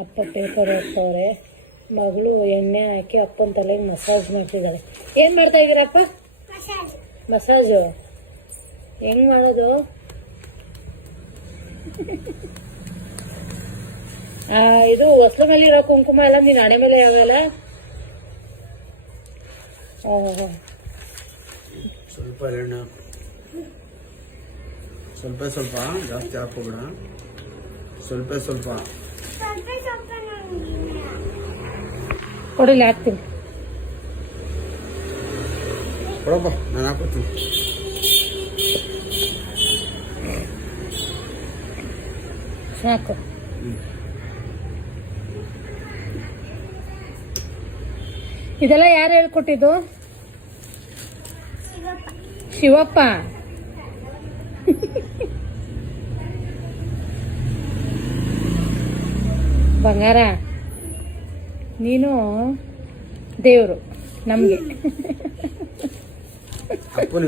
ಅಪ್ಪ ಪೇಪರ್ ಓದ್ತವ್ರೆ, ಮಗಳು ಎಣ್ಣೆ ಹಾಕಿ ಅಪ್ಪನ ತಲೆಗೆ ಮಸಾಜ್ ಮಾಡ್ತಿದ್ದಾಳೆ. ಏನು ಮಾಡ್ತಾ ಇದ್ದೀರಪ್ಪ? ಮಸಾಜು ಹೆಂಗ್ ಮಾಡೋದು? ಇದು ಹೊಸ್ಲ ಮೇಲೆ ಇರೋ ಕುಂಕುಮ ಎಲ್ಲ ನೀನು ಹಣೆ ಮೇಲೆ ಯಾವಲ್ಲ? ಸ್ವಲ್ಪ ಎಣ್ಣೆ ಸ್ವಲ್ಪ ಸ್ವಲ್ಪ, ಜಾಸ್ತಿ ಹಾಕೋಬೇಡ. ಸ್ವಲ್ಪ ಸ್ವಲ್ಪ ಕೊಡಿಲಿ, ಹಾಕ್ತೀನಿ. ಕೊಡಪ್ಪ, ನಾನು ಹಾಕೋತೀನಿ. ಸಾಕು. ಇದೆಲ್ಲ ಯಾರು ಹೇಳ್ಕೊಟ್ಟಿದ್ದು? ಶಿವಪ್ಪ. ಬಂಗಾರ, ನೀನು ದೇವರು ನಮಗೆ. ಅಪ್ಪನ